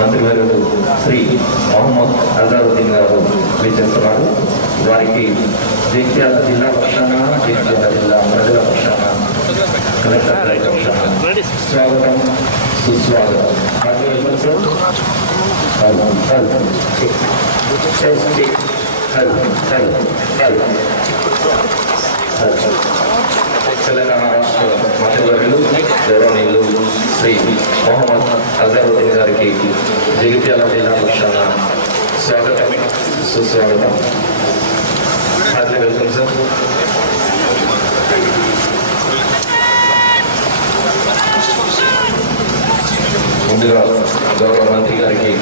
మంత్రివర్యులు శ్రీ మొహమ్మద్ అజారుద్దీన్ గారు విచ్చేస్తున్నారు. వారికి జగిత్యాల జిల్లా పక్షాన, జగిత్యాల జిల్లా ప్రజల పక్షాన, కలెక్టర్ పక్షాన స్వాగతం, సుస్వాగతం. తెలంగాణ రాష్ట్ర మంత్రివర్యులు గౌరవనీయులు శ్రీ మొహమ్మద్ అజారుద్దీన్ గారికి జగిత్యాల జిల్లా పక్షాన స్వాగతం, సుస్వాగతం. Heartly welcome sir. ముందుగా గౌరవ మంత్రి గారికి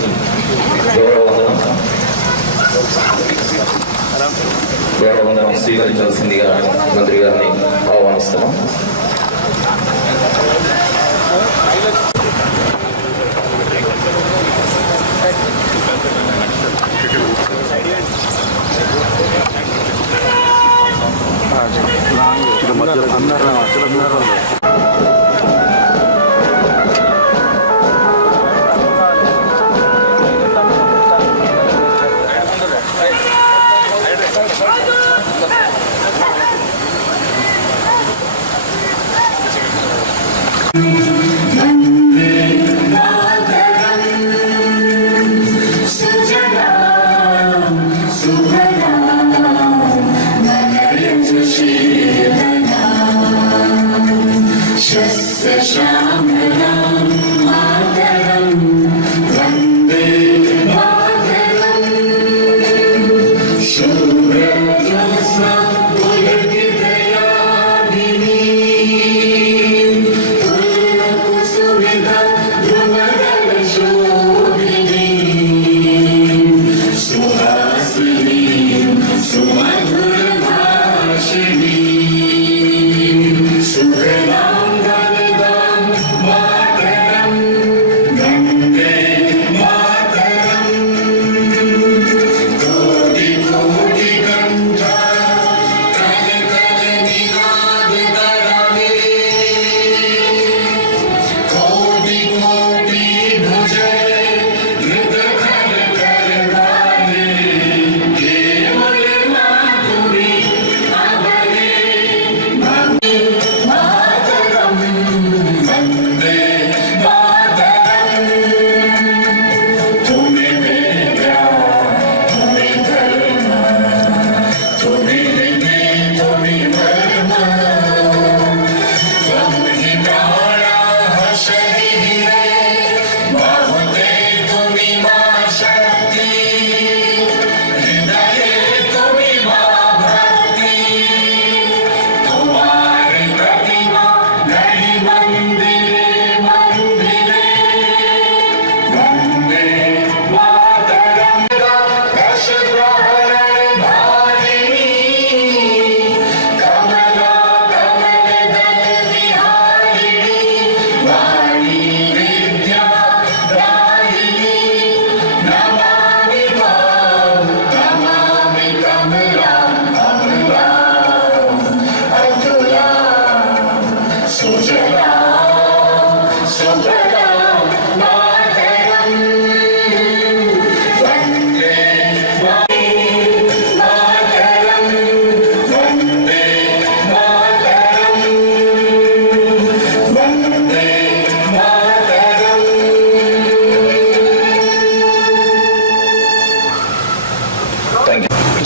గౌరవందనం స్వీకరించాల్సిందిగా మంత్రి గారిని ఆహ్వానిస్తున్నాం.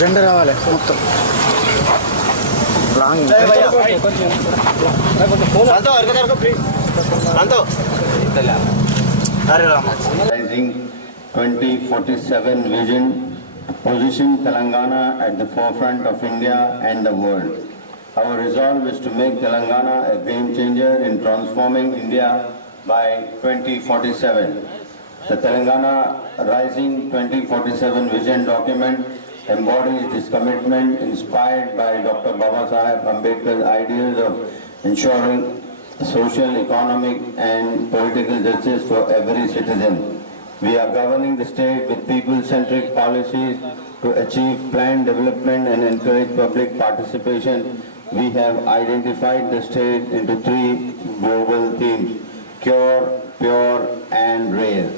జెండా రావాలి మొత్తం long Rising 2047 vision position Telangana at the forefront of India and the world. Our resolve is to make Telangana a game changer in transforming India by 2047. The Telangana Rising 2047 vision document embodies this commitment inspired by Dr. Babasaheb Ambedkar's ideals of ensuring social, economic and political justice for every citizen. We are governing the state with people-centric policies to achieve planned development and encourage public participation. We have identified the state into three global themes: cure, pure and rare.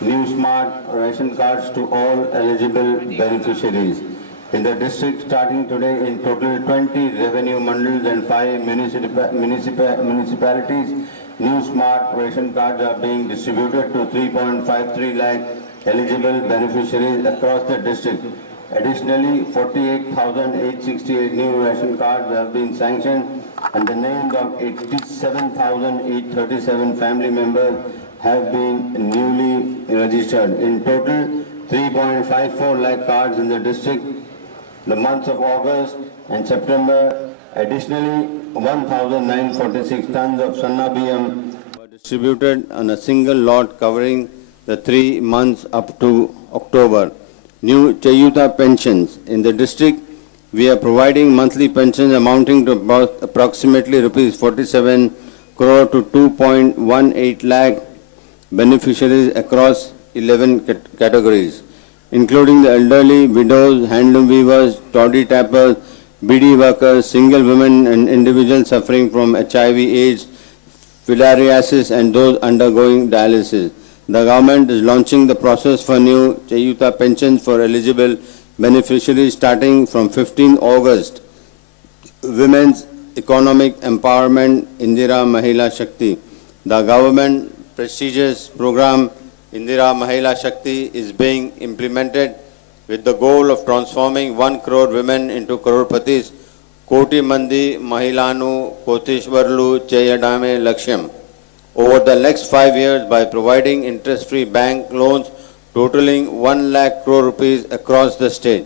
new smart ration cards to all eligible beneficiaries. In the district, starting today, in total 20 revenue mandals and 5 municipalities, new smart ration cards are being distributed to 3.53 lakh eligible beneficiaries across the district. Additionally, 48,868 new ration cards have been sanctioned and the names of 87,837 family members have been newly registered. In total, 3.54 lakh cards in the district. The months of August and September, additionally, 1,946 tons of Sanna Biyam were distributed on a single lot covering the 3 months up to October. New Chayuta pensions. In the district, we are providing monthly pensions amounting to about approximately rupees 47 crore to 2.18 lakh beneficiaries across 11 categories, including the elderly, widows, handloom weavers, toddy tappers, BD workers, single women and individuals suffering from HIV, AIDS, filariasis and those undergoing dialysis. The government is launching the process for new Chayuta pensions for eligible beneficiaries starting from 15 August. Women's Economic Empowerment Indira Mahila Shakti. The government prestigious program Indira Mahila Shakti is being implemented with the goal of transforming 1 crore women into crorpatis. Koti Mandi Mahilanu Kotishwarlu Cheyadame Lakshyam. Over the next 5 years, by providing interest-free bank loans totaling 1 lakh crore rupees across the state.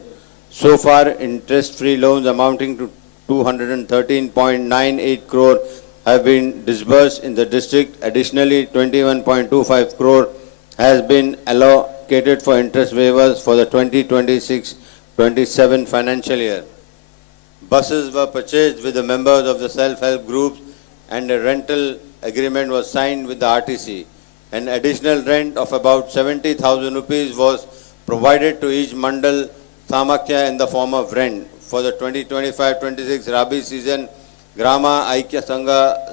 So far, interest-free loans amounting to 213.98 crore have been disbursed in the district. Additionally, 21.25 crore has been allocated for interest waivers for the 2026-27 financial year. Buses were purchased with the members of the self-help groups and a rental agreement was signed with the RTC. An additional rent of about 70,000 rupees was provided to each mandal Samakya in the form of rent. For the 2025-26 Rabi season, Grama Aikya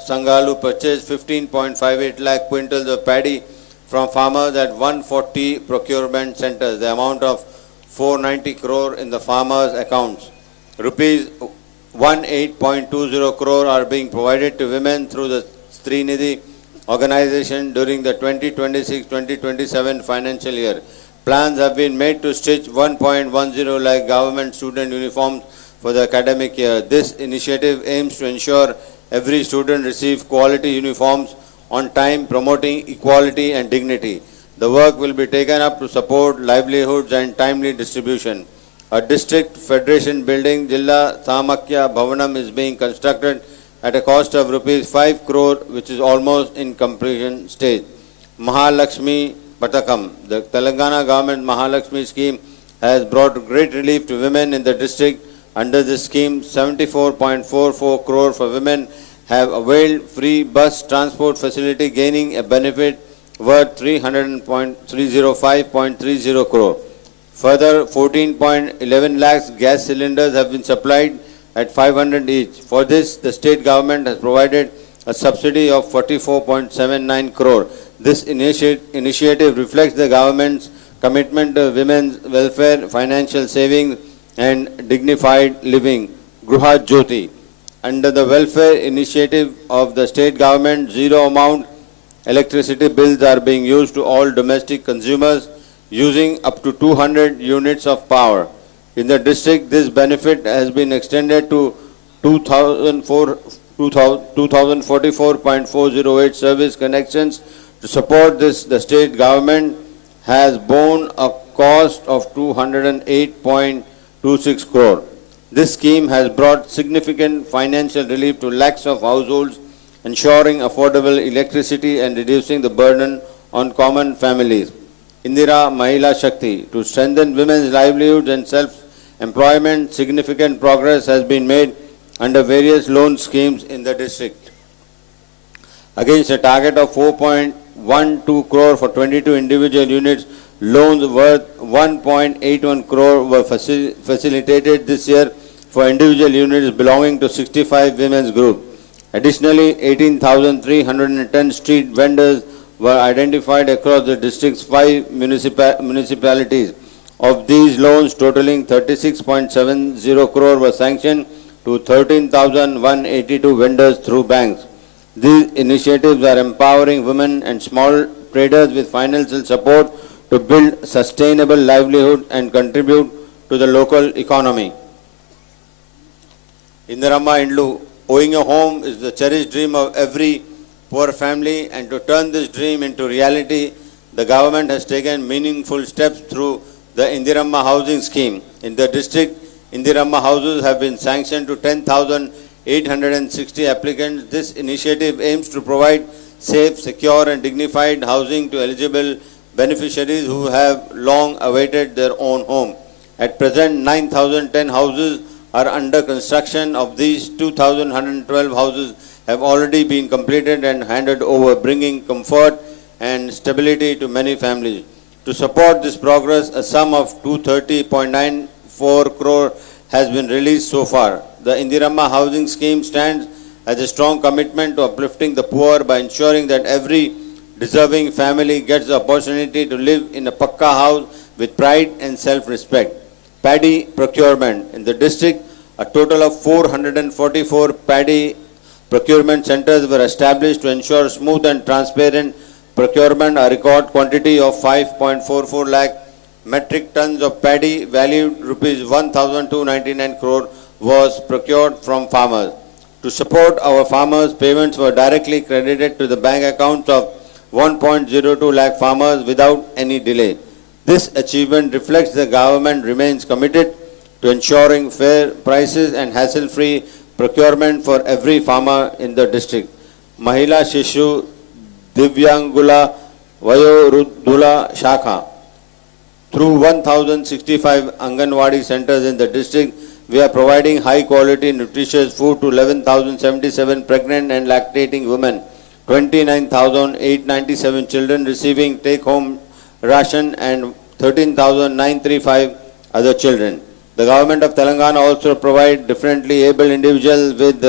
Sangalu purchased 15.58 lakh quintals of paddy from farmers at 140 procurement centers. The amount of 490 crore in the farmers' accounts. Rupees 18.20 crore are being provided to women through the Srinidhi organization during the 2026-2027 financial year. Plans have been made to stitch 1.10 lakh government student uniforms for the academic year. This initiative aims to ensure every student receives quality uniforms on time, promoting equality and dignity. The work will be taken up to support livelihoods and timely distribution. A district federation building, Jilla Samakya Bhavanam, is being constructed at a cost of rupees 5 crore, which is almost in completion stage. Mahalakshmi Patakam. The Telangana government Mahalakshmi scheme has brought great relief to women in the district. Under this scheme, 74.44 crore for women have availed free bus transport facility, gaining a benefit worth 305.30 crore. Further, 14.11 lakhs gas cylinders have been supplied at 500 each. For this, the state government has provided a subsidy of 44.79 crore. This initiative reflects the government's commitment to women's welfare, financial savings, and dignified living. Gruha Jyoti. Under the welfare initiative of the state government, zero amount electricity bills are being used to all domestic consumers using up to 200 units of power. In the district, this benefit has been extended to 2,044.408 service connections. To support this, the state government has borne a cost of 208.26 crore. This scheme has brought significant financial relief to lakhs of households, ensuring affordable electricity and reducing the burden on common families. Indira Mahila Shakti. To strengthen women's livelihoods and self-employment, significant progress has been made under various loan schemes in the district. Against a target of 4.12 crore for 22 individual units, loans worth 1.81 crore were facilitated this year for individual units belonging to 65 women's group. Additionally, 18,310 street vendors were identified across the district's 5 municipalities. Of these loans totaling 36.70 crore were sanctioned to 13,182 vendors through banks. These initiatives are empowering women and small traders with financial support to build sustainable livelihood and contribute to the local economy. Indirama Indlu, owning a home is the cherished dream of every poor family, and to turn this dream into reality, the government has taken meaningful steps through the Indirama Housing Scheme. In the district, Indirama houses have been sanctioned to 10,860 applicants. This initiative aims to provide safe, secure and dignified housing to eligible beneficiaries who have long awaited their own home. At present, 9,010 houses are under construction. Of these, 2,112 houses have already been completed and handed over, bringing comfort and stability to many families. To support this progress, a sum of 230.94 crore has been released so far. The Indirama Housing Scheme stands as a strong commitment to uplifting the poor by ensuring that every deserving family gets the opportunity to live in a Pakka house with pride and self-respect. Paddy procurement. In the district, a total of 444 paddy procurement centers were established to ensure smooth and transparent procurement. A record quantity of 5.44 lakh metric tons of paddy valued rupees 1,299 crore was procured from farmers. To support our farmers, payments were directly credited to the bank accounts of 1.02 lakh farmers without any delay. This achievement reflects the government remains committed to ensuring fair prices and hassle-free procurement for every farmer in the district. Mahila Shishu Divyangula Vayorudula Shakha. Through 1,065 Anganwadi centers in the district, we are providing high-quality nutritious food to 11,077 pregnant and lactating women, 29,897 children receiving take-home ration and 13,935 other children. The government of Telangana also provides differently able individuals with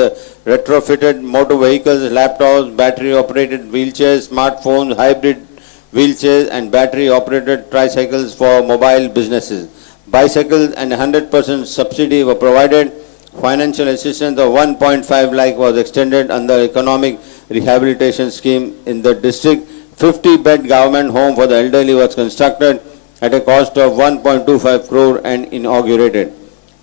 retrofitted motor vehicles, laptops, battery-operated wheelchairs, smartphones, hybrid wheelchairs and battery-operated tricycles for mobile businesses. Bicycles and 100% subsidy were provided. Financial assistance of 1.5 lakh was extended under economic rehabilitation scheme in the district. 50-bed government home for the elderly was constructed at a cost of 1.25 crore and inaugurated.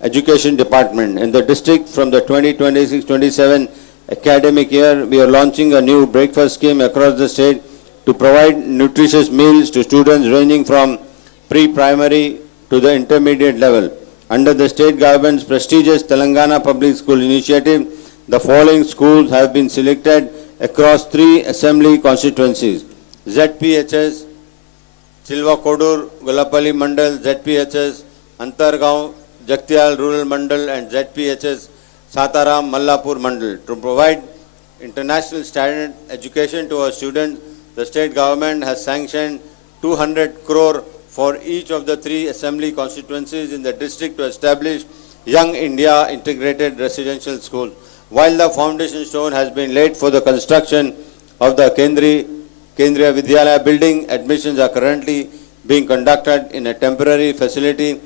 Education Department. In the district, from the 2026-27 academic year, we are launching a new breakfast scheme across the state to provide nutritious meals to students ranging from pre-primary to the intermediate level. Under the state government's prestigious Telangana Public School Initiative, the following schools have been selected across 3 assembly constituencies: ZPHS, Silva Kodur, Golapalli Mandal, ZPHS, Antargaon, Jaktial Rural Mandal and ZPHS, Sataram, Mallapur Mandal. To provide international standard education to our students, the state government has sanctioned 200 crore for each of the 3 assembly constituencies in the district to establish Young India Integrated Residential School. While the foundation stone has been laid for the construction of the Kendriya Vidyalaya building, admissions are currently being conducted in a temporary facility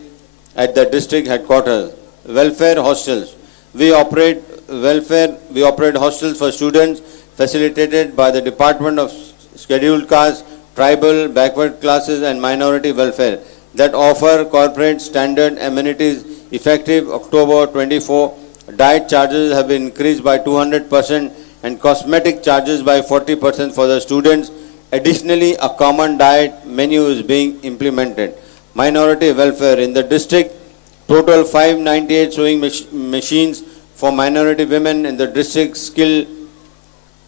at the district headquarters. Welfare hostels. We operate hostels for students facilitated by the Department of Scheduled Castes, Tribal, Backward Classes and Minority Welfare that offer corporate standard amenities. Effective October 24, diet charges have been increased by 200% and cosmetic charges by 40% for the students. Additionally, a common diet menu is being implemented. Minority welfare. In the district, total 598 sewing machines for minority women in the district. Skill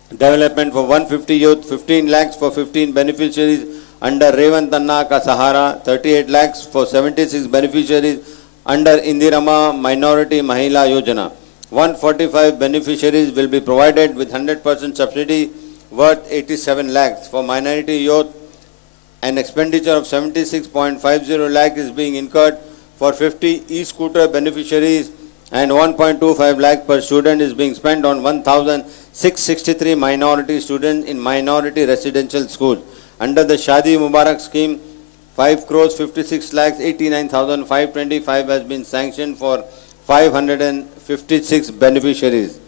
development for 150 youth, 15 lakhs for 15 beneficiaries under Revant Anna Ka Sahara, 38 lakhs for 76 beneficiaries under Indirama Minority Mahila Yojana. 145 beneficiaries will be provided with 100% subsidy worth 87 lakhs for minority youth. An expenditure of 76.50 lakh is being incurred for 50 e-scooter beneficiaries and 1.25 lakh per student is being spent on 1,663 minority students in minority residential schools. Under the Shadi Mubarak scheme, 5 crores 56 lakhs 89,525 has been sanctioned for 556 beneficiaries.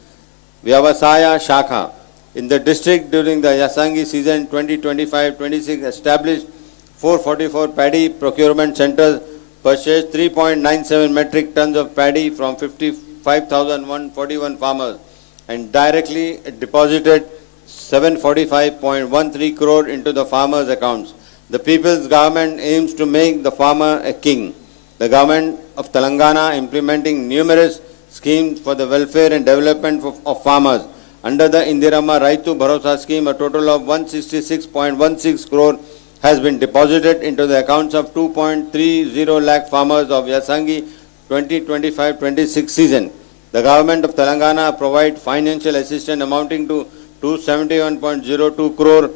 Vyavasaya Shakha in the district during the Yasangi season 2025-26 established 444 paddy procurement centers, purchased 3.97 metric tons of paddy from 55,141 farmers and directly deposited 745.13 crore into the farmers' accounts. The people's government aims to make the farmer a king. The government of Telangana implementing numerous schemes for the welfare and development of farmers. Under the Indirama Raitu Bharosa scheme, a total of 166.16 crore has been deposited into the accounts of 2.30 lakh farmers of Yasangi 2025-26 season. The government of Telangana provide financial assistance amounting to 271.02 crore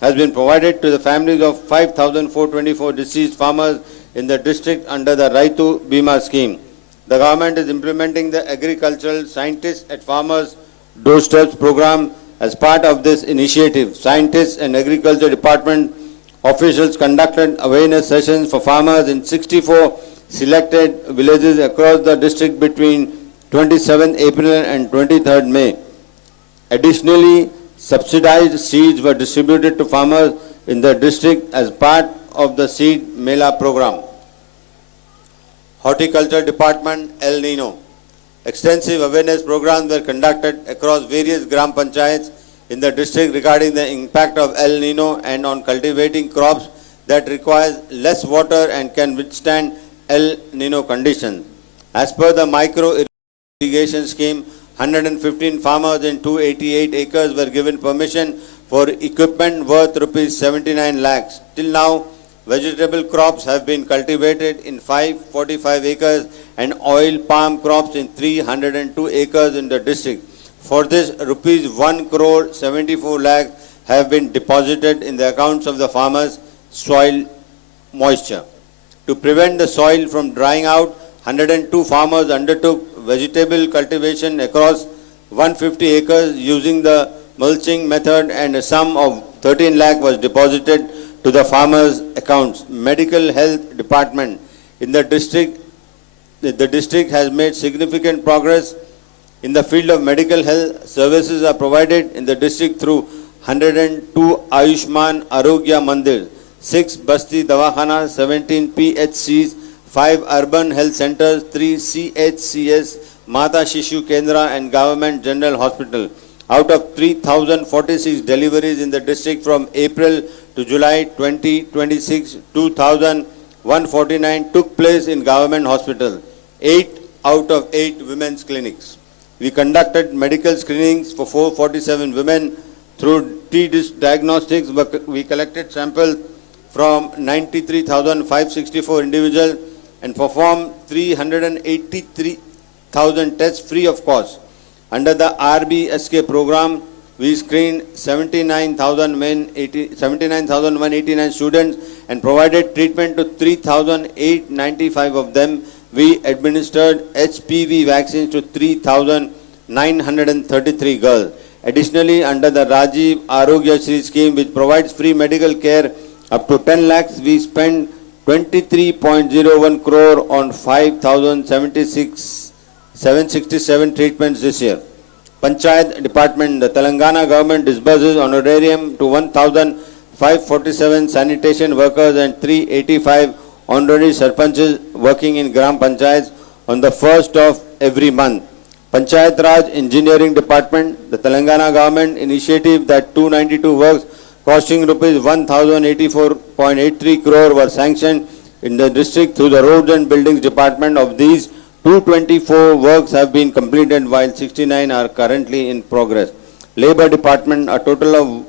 has been provided to the families of 5,424 deceased farmers in the district under the Raitu Bima scheme. The government is implementing the agricultural scientists at farmers' doorsteps program. As part of this initiative, scientists and agriculture department officials conducted awareness sessions for farmers in 64 selected villages across the district between 27th April and 23rd May. Additionally, subsidized seeds were distributed to farmers in the district as part of the Seed Mela program. Horticulture Department El Nino. Extensive awareness programs were conducted across various Gram Panchayats in the district regarding the impact of El Nino and on cultivating crops that requires less water and can withstand El Nino conditions. As per the micro irrigation scheme, 115 farmers in 288 acres were given permission for equipment worth rupees 79 lakhs. Till now, vegetable crops have been cultivated in 545 acres and oil palm crops in 302 acres in the district. For this, rupees 1 crore 74 lakhs have been deposited in the accounts of the farmers' soil moisture. To prevent the soil from drying out, 102 farmers undertook vegetable cultivation across 150 acres using the mulching method, and a sum of 13 lakh was deposited to the farmers' accounts. Medical Health Department in the district has made significant progress in the field of medical health. Services are provided in the district through 102 Ayushman Arogya Mandir, 6 Basti Dawakhanas, 17 PHCs, 5 urban health centers, 3 CHCS, Mata Shishu Kendra and Government General Hospital. Out of 3,046 deliveries in the district from April to July 2026, 2,149 took place in government hospital, 8 out of 8 women's clinics. We conducted medical screenings for 447 women through diagnostics. We collected samples from 93,564 individuals and performed 383,000 tests free of cost. Under the RBSK program, we screened 79,189 students and provided treatment to 3,895 of them. We administered HPV vaccines to 3,933 girls. Additionally, under the Rajiv Arogya Shri scheme, which provides free medical care up to 10 lakhs, we spent 23.01 crore on 5,767 treatments this year. Panchayat Department, the Telangana government disburses honorarium to 1,547 sanitation workers and 385 honorary sarpanches working in Gram Panchayats on the first of every month. Panchayat Raj Engineering Department, the Telangana government initiative that 292 works costing rupees 1,084.83 crore were sanctioned in the district through the Roads and Buildings Department. Of these, 224 works have been completed while 69 are currently in progress. Labor Department, a total of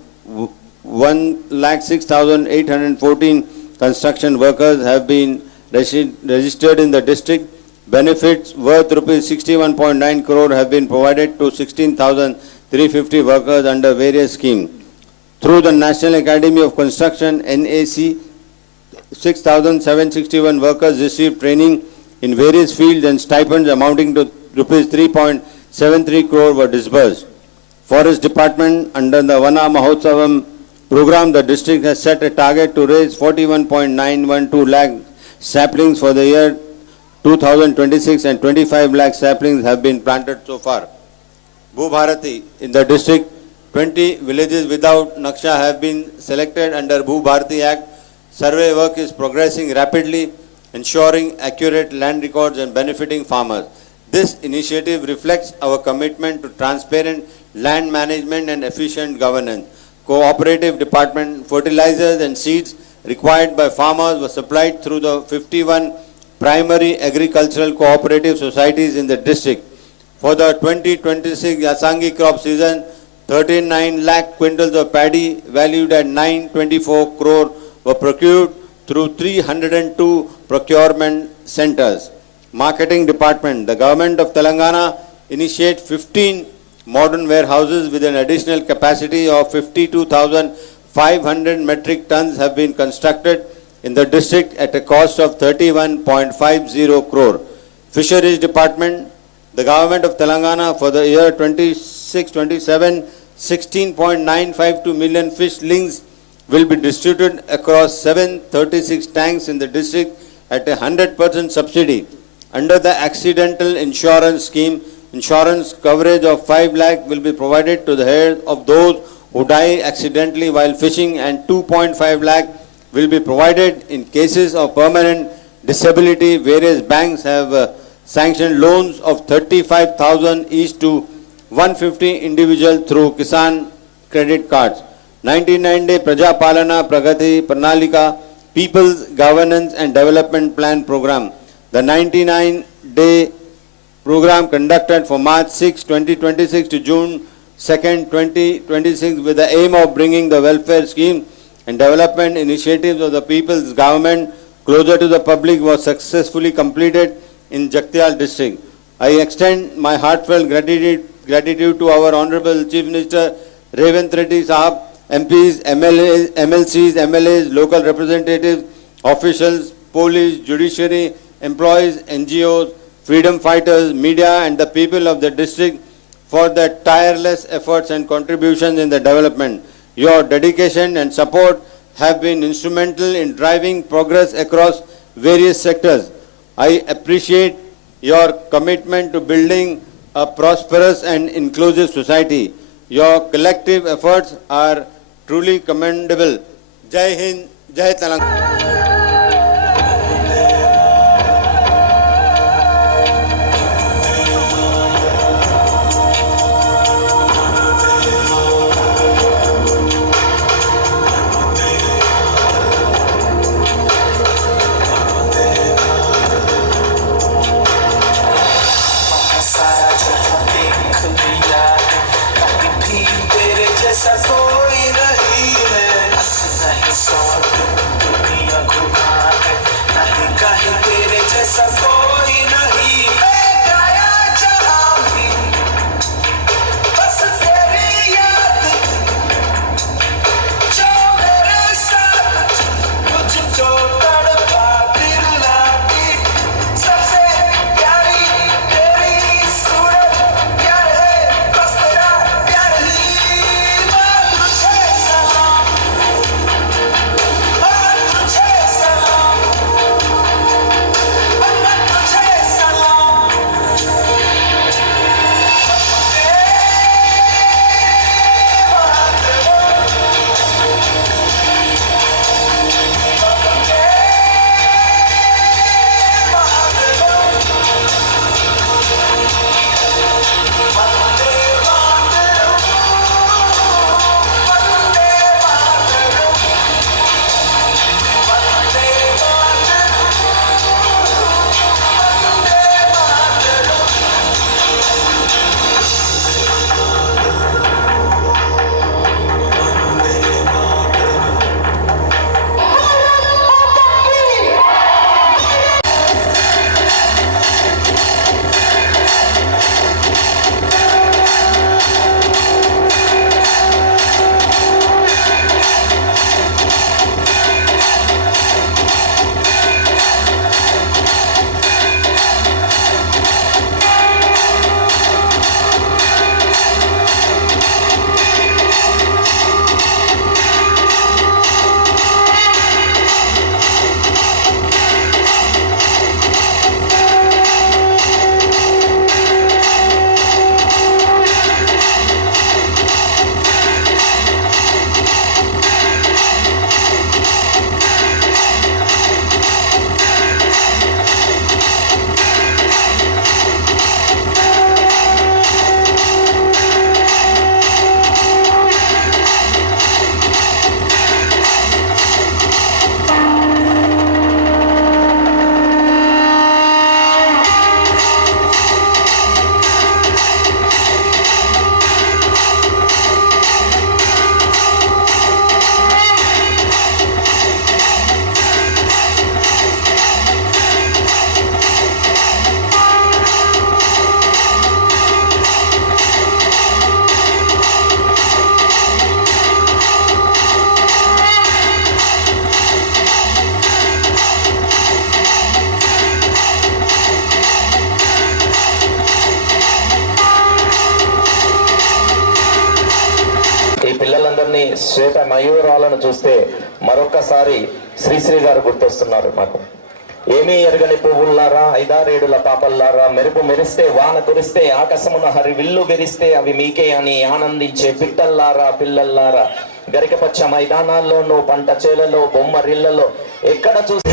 1,06,814 construction workers have been registered in the district. Benefits worth rupees 61.9 crore have been provided to 16,350 workers under various schemes. Through the National Academy of Construction, NAC, 6,761 workers received training in various fields and stipends amounting to rupees 3.73 crore were disbursed. Forest Department, under the Vana Mahotsavam program, the district has set a target to raise 41.912 lakh saplings for the year 2026 and 25 lakh saplings have been planted so far. Bhubharati, in the district, 20 villages without Naksha have been selected under Bhubharati Act. Survey work is progressing rapidly, ensuring accurate land records and benefiting farmers. This initiative reflects our commitment to transparent land management and efficient governance. Cooperative department fertilizers and seeds required by farmers were supplied through the 51 primary agricultural cooperative societies in the district. For the 2026 Yasangi crop season, 39 lakh quintals of paddy valued at 924 crore were procured through 302 procurement centers. Marketing department, the government of Telangana initiate 15 modern warehouses with an additional capacity of 52,500 metric tons have been constructed in the district at a cost of 31.50 crore. Fisheries department, the government of Telangana for the year 26-27, 16.952 million fish links will be distributed across 736 tanks in the district at a 100% subsidy. Under the accidental insurance scheme, insurance coverage of 5 lakh will be provided to the heirs of those who die accidentally while fishing, and 2.5 lakh will be provided in cases of permanent disability. Various banks have sanctioned loans of 35,000 each to 150 individuals through Kisan credit cards. 99-day Praja Palana Pragati Pranalika People's Governance and Development Plan Program. The 99-day program conducted for March 6, 2026 to June 2, 2026 with the aim of bringing the welfare scheme and development initiatives of the people's government closer to the public was successfully completed in Jagtial district. I extend my heartfelt gratitude to our Honorable Chief Minister Revanth Reddy Sahab, MPs, MLCs, MLAs, local representatives, officials, police, judiciary, employees, NGOs, freedom fighters, media and the people of the district for their tireless efforts and contributions in the development. Your dedication and support have been instrumental in driving progress across various sectors. I appreciate your commitment to building a prosperous and inclusive society. Your collective efforts are truly commendable. Jai Hind, Jai Telangana. कोई नहीं है, नहीं सौ दुनिया శ్వేత మయూరాలను చూస్తే మరొకసారి శ్రీశ్రీ గారు గుర్తొస్తున్నారు నాకు. ఏమీ ఎరగని పువ్వుల్లారా, ఐదారేడుల పాపల్లారా, మెరుపు మెరిస్తే వాన కురిస్తే ఆకాశమున హరి విల్లు విరిస్తే అవి మీకే అని ఆనందించే పిట్టల్లారా, పిల్లల్లారా, గరికపచ్చ మైదానాల్లోనూ పంట చేలలో బొమ్మరిళ్లలో ఎక్కడ చూస్తే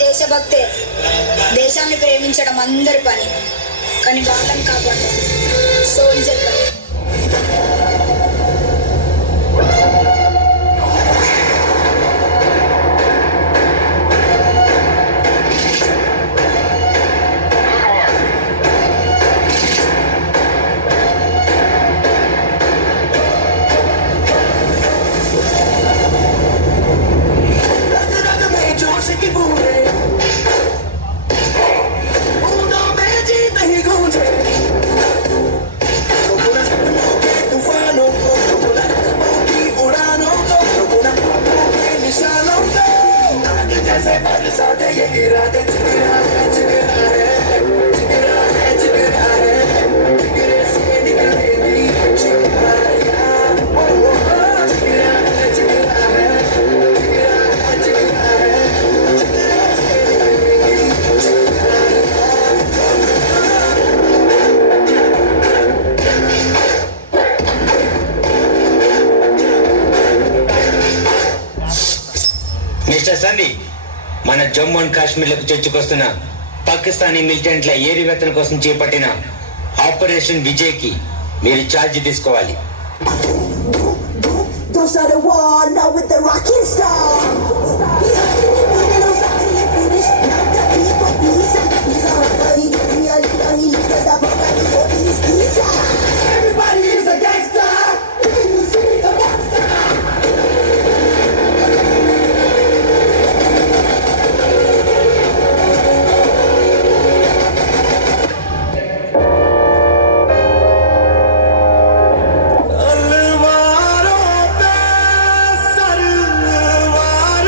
దేశభక్తే, దేశాన్ని ప్రేమించడం అందరి పని, కానీ వాళ్ళని కాపాడడం సోల్జర్ పని. మిస్టర్ సందీ, మన జమ్మూ అండ్ కాశ్మీర్లకు చొచ్చుకొస్తున్న పాకిస్తానీ మిలిటెంట్ల ఏరివేతన కోసం చేపట్టిన ఆపరేషన్ విజయ్ కి మీరు ఛార్జ్ తీసుకోవాలి. Those are the one now with the rocking star. Everybody is a gangster. You see the monster. Alvaro पे सरवार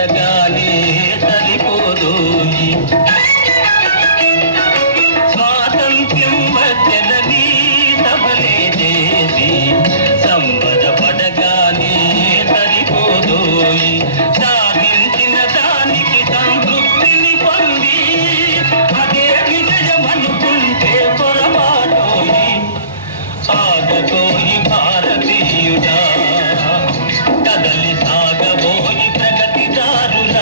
పడగానే సరిపోదు స్వాతంత్ర్యం వచ్చనని సభలే చేసి సంబరపడగానే సరిపోదు సాధించిన దానికి సంతృప్తిని పొంది అదే విజయమనుకుంటే పొరపాటోయి ఆగబోయి భారతీయుడా కదలి సాగబోయి ప్రగతిదారుల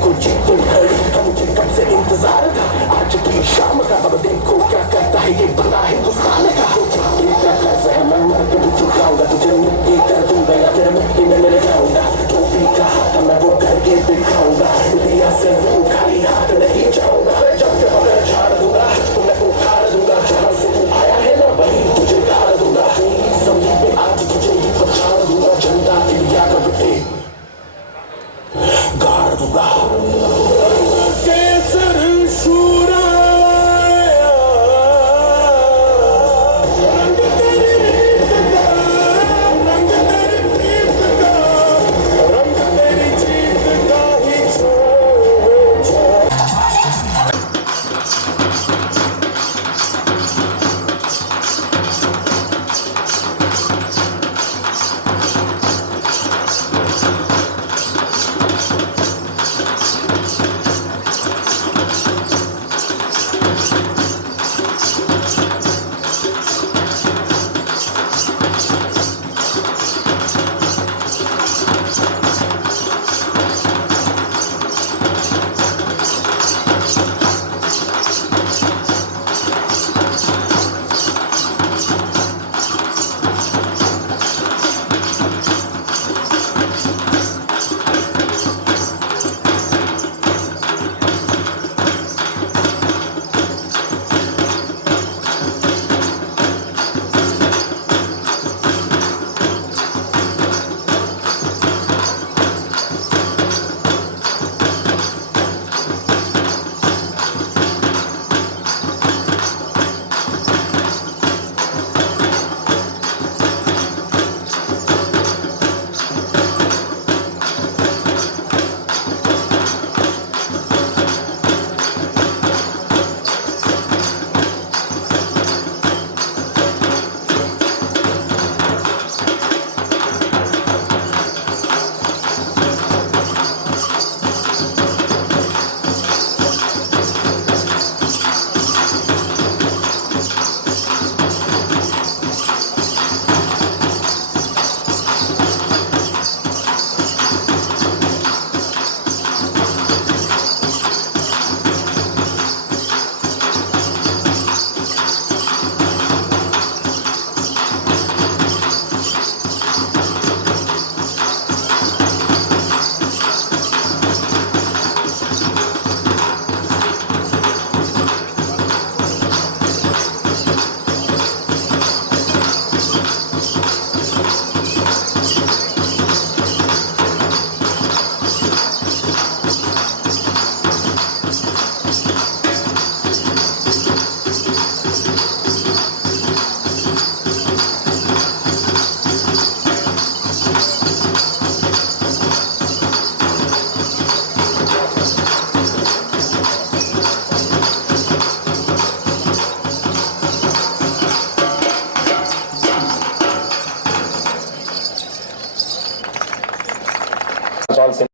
को जीत तो घड़ी हम मुझे कब से इंतजार था आज की शाम का अब देखो क्या करता है ये बंदा हिंदुस्तान का